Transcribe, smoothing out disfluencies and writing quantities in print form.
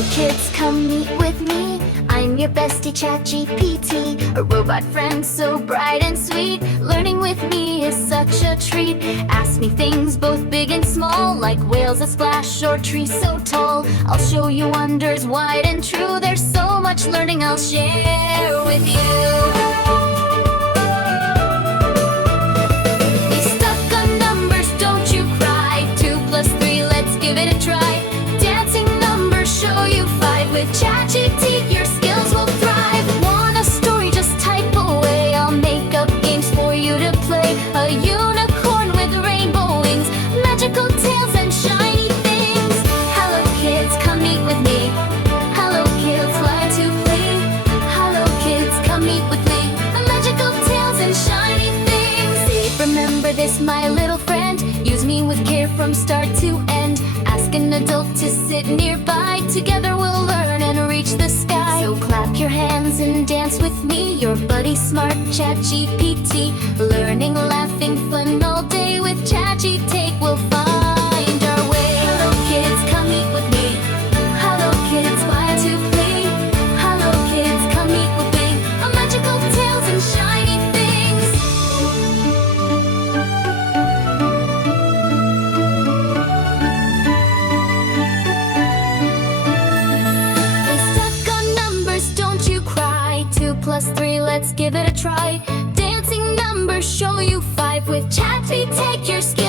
Hello kids, come meet with me. I'm your bestie ChatGPT, a robot friend so bright and sweet. Learning with me is such a treat. Ask me things both big and small, like whales that splash or trees so tall. I'll show you wonders wide and true. There's so much learning I'll share with you. With ChatGPT, your skills will thrive. Want a story? Just type away. I'll make up games for you to play. A unicorn with rainbow wings, magical tales and shiny things. Hello kids, come meet with me. Hello kids, fly to play. Hello kids, come meet with me. Magical tales and shiny things. Say, remember this, my little friend. Use me with care from start to end. Ask an adult to sit nearby. Together we'll learn and reach the sky. So clap your hands and dance with me. Your buddy smart ChatGPT. Learning, laughing, fun all day. With ChatGPT we'll find our way. Hello kids, come meet with me. Hello kids, why to play? Hello kids, come meet with me. Magical tales and shiny things. +3, let's give it a try. Dancing numbers show you 5. With ChatGPT, take your skills.